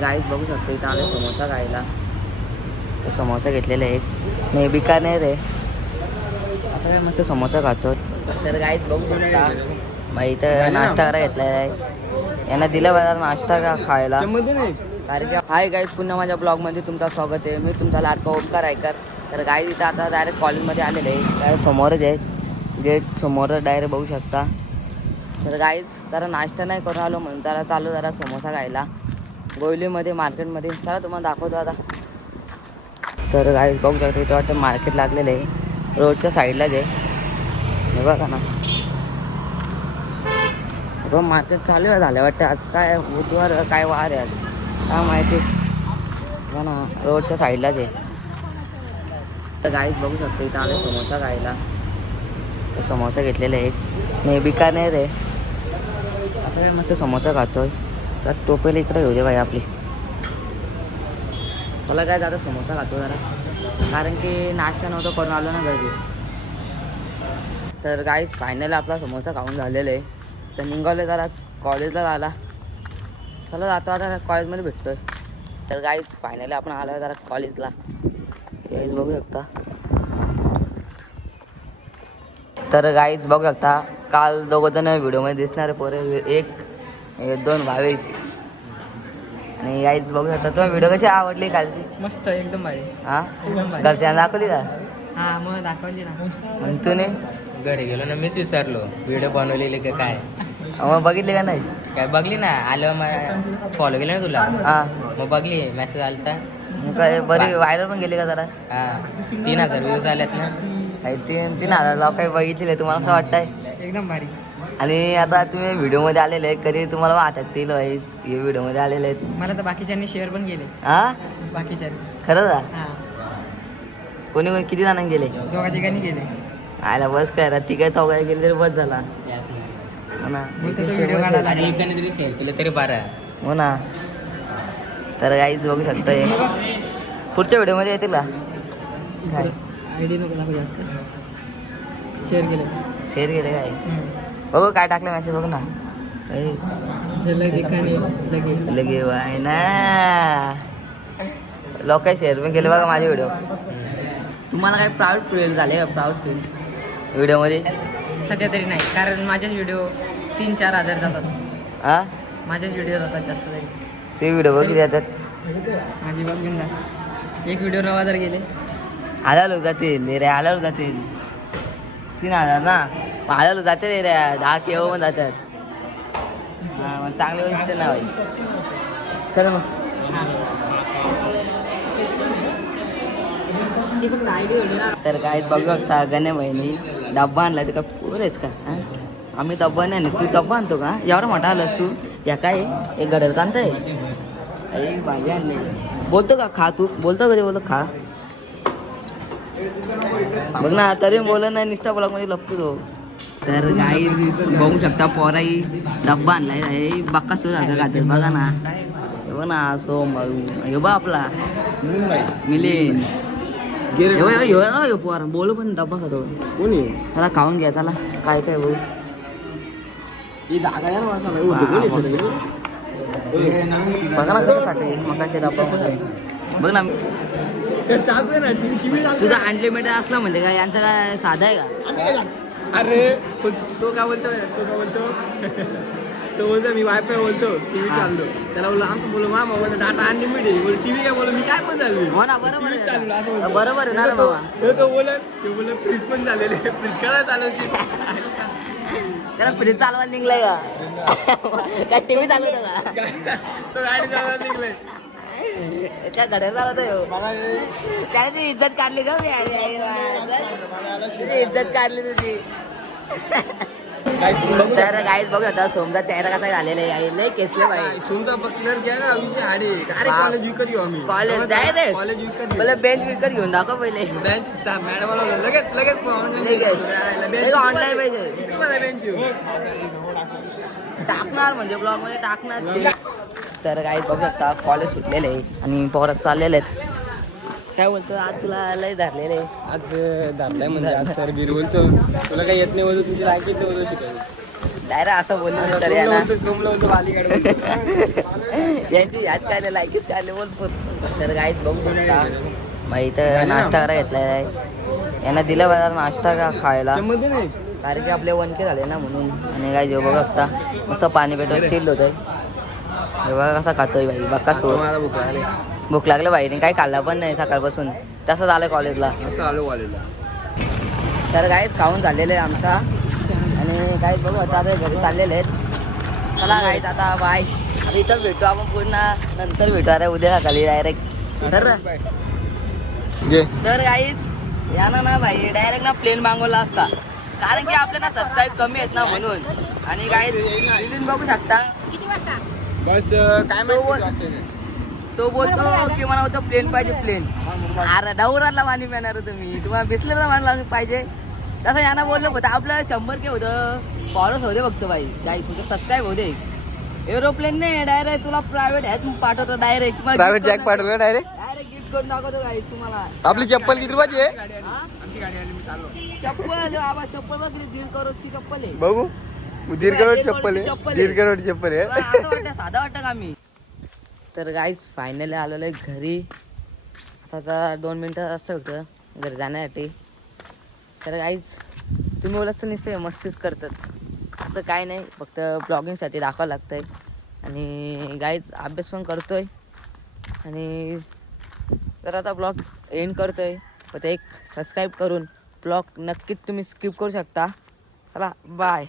गाईच बघू शकतो इथं आले समोसा खायला. समोसा घेतलेले आहेत मी बिकानेर आहे. आता काय मस्त समोसा खातो. तर गाईच बघू शकता मग इथं नाश्ता करायला घेतलेला आहे. यांना दिलं बाजार नाश्ता का खायला. कारण की हाय गाईज पुन्हा माझ्या ब्लॉगमध्ये तुमचं स्वागत आहे. मी तुमचा लाडका ओमकार ऐकर. तर गाईज इथं आता डायरेक्ट कॉलेजमध्ये आलेले आहे. काय समोरच आहे जे समोर डायरेक्ट बघू शकता. तर गाईज जरा नाश्ता नाही करून आलो म्हणून जरा चालू जरा समोसा खायला गोयलीमध्ये मार्केटमध्ये. चला तुम्हाला दाखवतो आता. तर गाईज बघू शकता इथं वाटतं मार्केट लागलेलं आहे रोडच्या साईडलाच आहे. हे बघा ना बघ मार्केट चालू आहे झालं वाटतं. आज काय बुधवार काय वार आहे आज काय माहिती. हो ना रोडच्या साईडलाच आहे. तर गाईज बघू शकतो इथं आले समोसा खायला. समोसा घेतलेले आहेत मी बिकानेर आहे. आता काय मस्त समोसा खातोय. तर टोपेला इकडे घेऊ दे बाई आपली. चला काय आता समोसा खातो जरा कारण की नाश्ता नव्हतं करून आलो ना घरी. तर गाईज फायनल आपला समोसा खाऊन झालेलं आहे. तर निघाले जरा कॉलेजला झाला. चला जातो आता कॉलेजमध्ये भेटतोय. तर गाईज फायनली आपण आलो जरा कॉलेजला. गाईज बघू शकता. तर गाईज बघू शकता काल दोघंजण व्हिडिओमध्ये दिसणारे पोरे एक 2 22 आणि गाईज बघू शकता. तुम्हाला व्हिडिओ कशी आवडली कालची. मस्त एकदम भारी. हां घरच्यांना दाखवली का. हा मग दाखवली ना. मग तू नाही घरी गेलो ना मीच विसरलो व्हिडिओ बनवलेले का काय. मग बघितले का नाही. काय बघली ना आलं मग फॉलो केलं ना तुला. हां मग बघली मेसेज आलता. मग काय बरी व्हायरल पण गेली का जरा. हा 3000 व्ह्यूज आल्यात ना. 3,000 लोक काही बघितले तुम्हाला असं वाटतंय. एकदम भारी. आणि आता तुम्ही व्हिडिओमध्ये आलेले आहे कधी तुम्हाला वाटतील हे व्हिडिओमध्ये आलेले आहेत. मला तर बाकीच्यांनी शेअर पण केले. हां बाकीच्यांनी खरं का. हा कोणी कोणी किती जणांनी गेले. दोघा तिघांनी केले. आयला बस काय तिघा चौघा गेले तरी बस झाला. हो ना व्हिडिओ काढायला आणि एकाने तरी शेअर केलं तरी 12. हो ना. तर काहीच बघू शकतोय पुढच्या व्हिडिओमध्ये येतील का काय. आयडी नको दाखव जास्त. शेअर केले. शेअर केले काय बघू काय टाकलं मेसेज बघू ना. लगे वाय ना लोक शेअर पण केले बघा माझे व्हिडिओ. तुम्हाला काय प्राऊड फील झाले का प्राऊड फील व्हिडिओमध्ये. सध्या तरी नाही कारण माझेच व्हिडिओ 3-4 हजार जातात. हां माझेच व्हिडिओ जातात जास्त तरी. ते व्हिडिओ बघितले जातात. माझी बघ बिंदास एक व्हिडिओ 9,000 गेले. आल्या लोक जातील रे आल्यावर जातील 3,000 ना. आल्या लोक जाते रे 10 केव्हा पण जातात. हां मग चांगली गोष्ट ना भाई. चल मग तर काय बघू शकता गण्या बहिणी डब्बा आणला का पोरेच का. आम्ही डब्बा नाही तू डब्बा आणतो का एवढा मोठा आलास तू. या काय एक घडल कांत आहे एक भाजी आणली. बोलतो का खा तू बोलतो कधी बोलतो खा. बघ ना तरी बोल नाही निस्ता ब्लॉगमध्ये लपतो तो. तर गाई बघू शकता पोराई डब्बा आणलाय बक्का सुरू राहता खाते बघा ना. हे बघ ना सोम हे बा आपला मिलिंद पोर बोलू पण डब्बा खातो कोणी. त्याला खाऊन घ्या चला काय काय बोल. बघा ना कसं खाते मकाचे डब्बा बघ ना. तुझा अनलिमिटेड असला म्हणजे काय यांचा काय साधा आहे का. अरे तो काय बोलतो तो बोलतो मी वायफाय बोलतो टीव्ही चाललो. त्याला बोललो आमचं बोललो मामा बोलतो डाटा अनलिमिटेड बोल टीव्ही काय बोललो मी काय पण चालू. हो ना बरोबर आहे बरोबर आहे ना रे बाबा. तो बोलत फ्रीज पण झालेले फ्रीज काय चालवते. त्याला फ्रीज चालवायला निघलाय का काय टीव्ही चालवतो का. तो गाडी चालवायला निघलाय. त्या घड्या चालवतो काय ती इज्जत काढली का तुझी इज्जत काढली तुझी. तर गाईच बघू आता सोमचा चेहरा कसा झालेला आहे लय केसले बाई. सोमचा बघणार घ्या ना आमची हाडी डायरेक्ट कॉलेज विकत घेऊ आम्ही. कॉलेज डायरेक्ट कॉलेज विकत घेऊ. मला बेंच विकत घेऊन दाखव पहिले. बेंच मॅडम लगेच लगेच ऑनलाईन पाहिजे बेंच टाकणार म्हणजे ब्लॉग मध्ये टाकणार. तर काही बघू शकता कॉलेज सुटलेले आहे आणि पोरात चाललेले आहेत. काय बोलतो आज तुला लय धरलेले आज धरलाय म्हणजे आज सर गिर बोलतो तुला काही येत नाही बोलतो तुमची लायकी येत नाही बोलतो शिकायला. डायरेक्ट असं बोलले तर यांची याद काय लायकीच काय बोल. तर गाईत बघू शकता मग इथं नाश्ता करायला घेतलाय आहे. यांना दिलं बाजार नाश्ता का खायला कारण की आपले 1K झाले ना म्हणून. आणि काय जेव्हा बघा आता मस्त पाणी पितो चिल होतंय. जेव्हा कसा खातोय भाई बक्का सोड. भूक लागलं बाई काही खाल्ला पण नाही सकाळपासून. तसं झालं कॉलेजला. तर काहीच खाऊन झालेलं आहे आमचा. आणि काहीच बघू आता घरी चाललेले आहेत. चला काहीच आता बाय. आता इथं भेटू आपण पूर्ण नंतर भेटू. अरे उद्या सकाळी डायरेक्ट. तर काहीच या ना भाई डायरेक्ट ना प्लेन मागवला असता कारण की आपल्याला सबस्क्राईब कमी आहेत ना म्हणून. आणि काहीच बघू शकता बस काय तो बोलतो की मला होतं प्लेन पाहिजे प्लेन. अरे डवराला पाणी पिणार तुम्ही तुम्हाला बिस्लेटला पाणी पाहिजे तसं यांना बोललो होतं. आपल्याला 100K होतं फॉलोअर्स होते फक्त बाई गाईस होतं सबस्क्राईब होते. एरोप्लेन नाही डायरेक्ट तुला प्रायव्हेट ह्यात पाठवतो डायरेक्ट प्रायव्हेट जॅक पाठवलं डायरेक्ट गिफ्ट करून दाखवतो गाईस तुम्हाला. आपली चप्पल किती रुपयाची आहे? आमची गाडी आली मी चाललो. चप्पल बाबा चप्पल बघ 1.5 करोडची चप्पल आहे. बघू 1.5 करोड चप्पल आहे. 1.5 करोड चप्पल आहे. असं वाटतं साधा वाटतं का मी. तर गाईस फायनली आलेलो आहे घरी. आता 2 मिनटं असतं फक्त घरी जाण्यासाठी. तर गाईज तुम्ही बोलत निश्चय मस्तीच करतात असं काय नाही फक्त ब्लॉगिंगसाठी दाखवावं लागतं आहे. आणि गाईज अभ्यास पण करतो आहे. आणि तर आता ब्लॉग एंड करतो आहे. फक्त एक सबस्क्राईब करून ब्लॉग नक्कीच तुम्ही स्किप करू शकता. चला बाय.